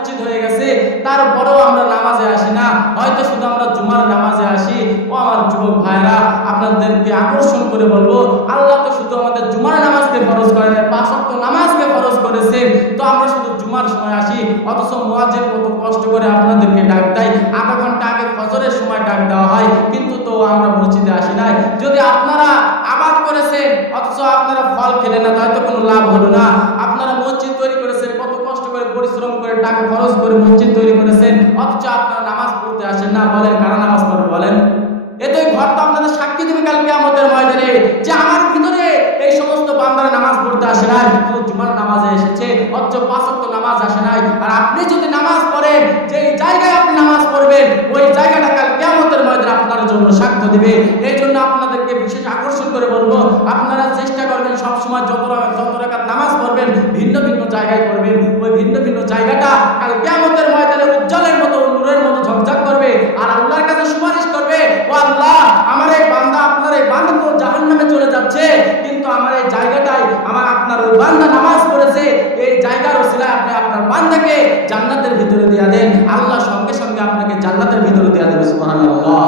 মসজিদ হয়ে গেছে, তারপরেও আমরা নামাজে আসি না, হয়তো শুধু আমরা জুমার নামাজে আসি। ও আমার যুবক ভাইরা, আপনাদেরকে আকর্ষণ করে বলবো, আল্লাহ তো শুধু আমাদের জুমার নামাজকে ফরজ করেন, 5 ওয়াক্ত নামাজকে ফরজ করেছেন। তো আমরা শুধু জুমার সময় আসি, অথচ মুয়াজ্জিন কত কষ্ট করে আপনাদেরকে ডাক দেয়, আধা ঘন্টা আগে ফজরের সময় ডাক দেওয়া হয়, কিন্তু তো আমরা মসজিদে আসি নাই। যদি আপনারা আবাদ করেছেন অথচ আপনারা ফল খেলেন না, তাহলে তো কোনো লাভ হলো না। আপনারা মসজিদ তৈরি করেছেন, কত কষ্ট করে পরিশ্রম করে টাকা খরচ করে মসজিদ তৈরি করেছেন, অথচ আপনারা নামাজ পড়তে আসেন না। বলেন কারা নামাজ পড়বে? বলেন। এতই ঘর তো আপনাদের সাক্ষী দিবে কাল কিয়ামতের ময়দানে যে আমার ভিতরে এই সমস্ত বান্দারা নামাজ পড়তে আসে নাই, শুধু জুমার নামাজে এসেছে, অথচ 5 ওয়াক্ত নামাজ আসে নাই। আর আপনি যদি নামাজ পড়েন, যে জায়গায় আপনি নামাজ পড়বেন ওই জায়গাটা কাল কিয়ামতের ময়দানে আপনার জন্য সাক্ষ্য দিবে। এই জন্য আপনাদেরকে বিশেষ আকর্ষণ করে বলবো, আপনারা চেষ্টা করবেন সবসময় যত রাকাত নামাজ পড়বেন ভিন্ন ভিন্ন জায়গায় করবেন। ওই ভিন্ন ভিন্ন জায়গাটা কাল কিয়ামতের ময়দানে উজ্জ্বলের মতো, নূরের মতো ঝকঝক করবে, আর আল্লাহর কাছে সুপারিশ করবে, ও আল্লাহ, আমার এই বান্দা, আপনার এই বান্দা তো জাহান্নামে চলে যাচ্ছে, কিন্তু আমার এই জায়গাটাই আপনার ওই বান্দা নামাজ পড়েছে, এই জায়গার ওসিলায় আপনি আপনার বান্দাকে জান্নাতের ভিতরে দিয়ে দেন। আল্লাহ সঙ্গে সঙ্গে আপনাকে জান্নাতের ভিতরে দিয়ে দেবে। সুবহানাল্লাহ।